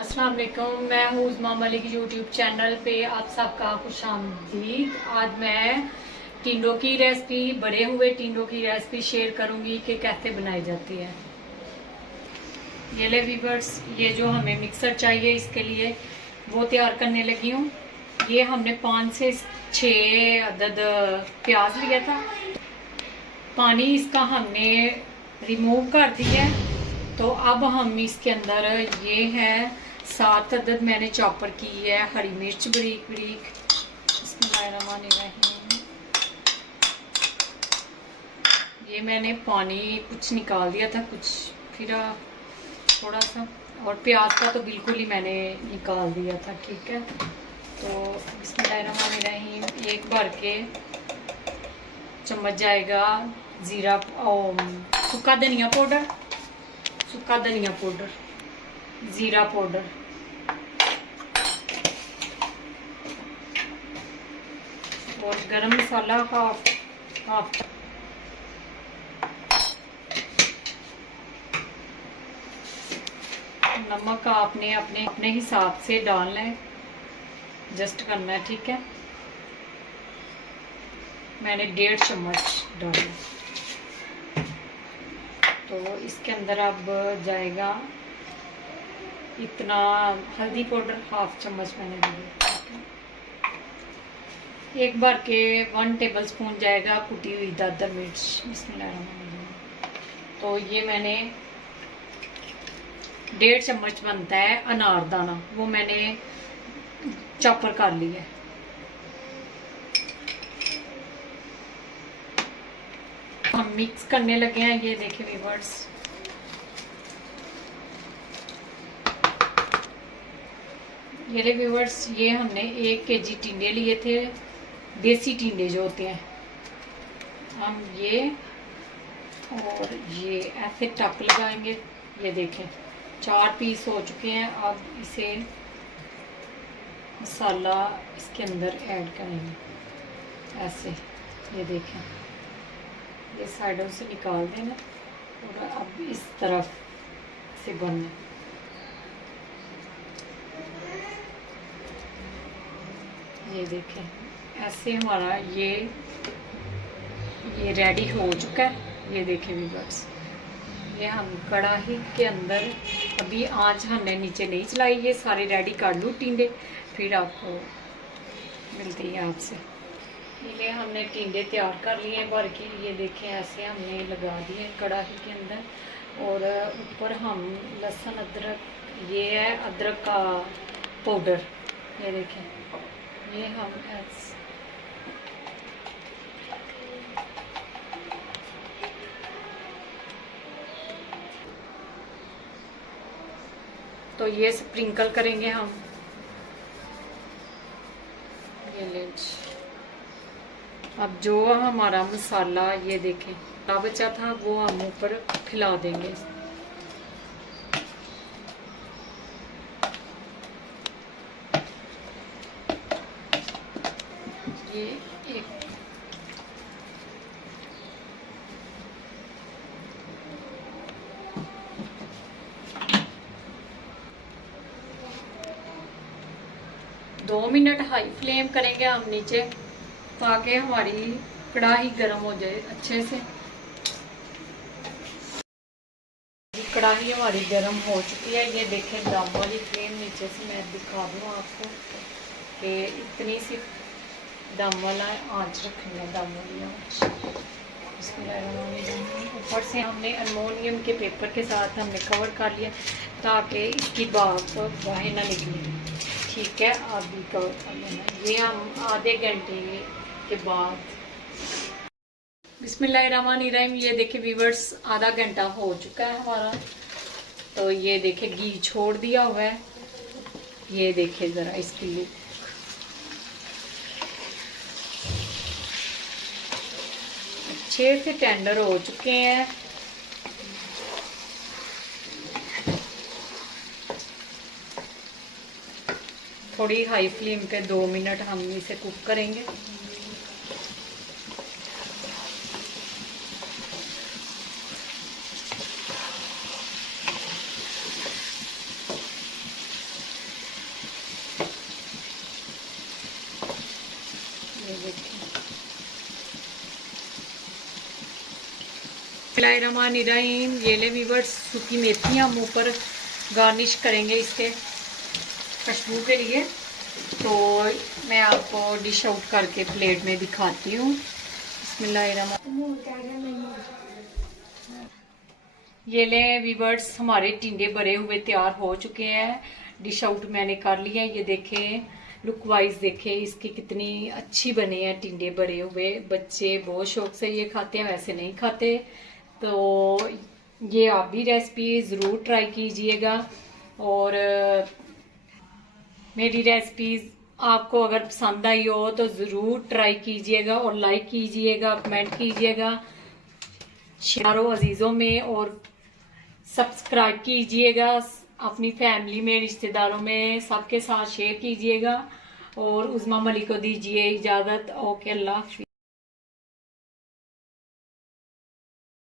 अस्सलाम वालेकुम, मैं हूँ उज़मा मलिक। यूट्यूब चैनल पे आप सबका खुशामदीद। आज मैं टिंडों की रेसिपी, बड़े हुए टिंडों की रेसिपी शेयर करूँगी कि कैसे बनाई जाती है। ये ले वीवर्स, ये जो हमें मिक्सर चाहिए इसके लिए वो तैयार करने लगी हूँ। ये हमने 5 से 6 अदद प्याज लिया था। पानी इसका हमने रिमूव कर दिया है। तो अब हम इसके अंदर ये है 7 अदद मैंने चॉपर की है हरी मिर्च बारीक बारीक। बिस्मिल्लाहिर्रहमानिर्रहीम। ये मैंने पानी कुछ निकाल दिया था, कुछ फिर थोड़ा सा, और प्याज का तो बिल्कुल ही मैंने निकाल दिया था। ठीक है, तो बिस्मिल्लाहिर्रहमानिर्रहीम। एक भर के चम्मच जाएगा जीरा सूखा धनिया पाउडर, सूखा धनिया पाउडर, जीरा पाउडर, और गरम मसाला हाफ। नमक आपने अपने हिसाब से डालना है, एडजस्ट करना है। ठीक है, मैंने 1.5 चम्मच डाला। तो इसके अंदर अब जाएगा इतना हल्दी पाउडर, हाफ चम्मच मैंने दिया। एक बार के 1 टेबलस्पून जाएगा कुटी हुई दादर मिर्च। बिस्मिल्लाहिर्रहमानिर्रहीम। तो ये मैंने 1.5 चम्मच बनता है अनारदाना, वो मैंने चॉपर कर लिया है। हम मिक्स करने लगे हैं। ये देखिए व्यूअर्स, ये व्यूअर्स, ये हमने 1 केजी टिंडे लिए थे, देसी टिंडे जो होते हैं। हम ये और ये ऐसे टक लगाएंगे। ये देखें 4 पीस हो चुके हैं। अब इसे मसाला इसके अंदर ऐड करेंगे ऐसे। ये देखें, ये साइडों से निकाल देना और अब इस तरफ से बनना। ये देखें ऐसे हमारा ये रेडी हो चुका है। ये देखें व्यूअर्स, ये हम कढ़ाई के अंदर अभी आंच हमने नीचे नहीं चलाई। ये सारे रेडी कर लूँ टिंडे, फिर आपको मिलते हैं आपसे। ये हमने टिंडे तैयार कर लिए हैं भर के। ये देखें ऐसे हमने लगा दिए कढ़ाई के अंदर, और ऊपर हम लहसुन अदरक, ये है अदरक का पाउडर। ये देखें, ये हम ऐसे तो ये स्प्रिंकल करेंगे हम। ये लेंच अब जो हमारा मसाला, ये देखें क्या बचा था, वो हम ऊपर खिला देंगे। ये एक दो मिनट हाई फ्लेम करेंगे हम नीचे, ताकि हमारी कढ़ाई गर्म हो जाए अच्छे से। कढ़ाई हमारी गर्म हो चुकी है। ये देखें दम वाली फ्लेम, नीचे से मैं दिखा दूँ आपको कि इतनी सी दम वाला आंच रखनी है, दम वाली आंच। ऊपर से हमने अल्मोनियम के पेपर के साथ हमने कवर कर लिया ताकि इसकी भाप बाहर ना निकले। ठीक है, आप भी कवर कर लेना। ये हम आधे घंटे के बाद, बिस्मिल्लाहिर्रहमानिर्रहीम। ये देखिए व्यूअर्स, आधा घंटा हो चुका है हमारा। तो ये देखिए घी छोड़ दिया हुआ है। ये देखिए ज़रा इसकी लुक, अच्छे से टेंडर हो चुके हैं। थोड़ी हाई फ्लेम पे 2 मिनट हम इसे कुक करेंगे। बिस्मिल्लाहिर्रहमानिर्रहीम। ये ले व्यूअर्स, सूखी मेथियाँ हम ऊपर गार्निश करेंगे इसके खुशबू के लिए। तो मैं आपको डिश आउट करके प्लेट में दिखाती हूँ। ये ले व्यूअर्स, हमारे टिंडे भरे हुए तैयार हो चुके हैं। डिश आउट मैंने कर लिया है। ये देखें, लुक वाइज देखें इसकी कितनी अच्छी बने हैं टिंडे भरे हुए। बच्चे बहुत शौक से ये खाते हैं, वैसे नहीं खाते। तो ये आप भी रेसिपी ज़रूर ट्राई कीजिएगा। और मेरी रेसिपीज़ आपको अगर पसंद आई हो तो ज़रूर ट्राई कीजिएगा और लाइक कीजिएगा, कमेंट कीजिएगा शेयरों अजीज़ों में, और सब्सक्राइब कीजिएगा। अपनी फैमिली में, रिश्तेदारों में सबके साथ शेयर कीजिएगा। और उज़मा मलिक को दीजिए इजाज़त। ओके, अल्लाह हाफ़िज़।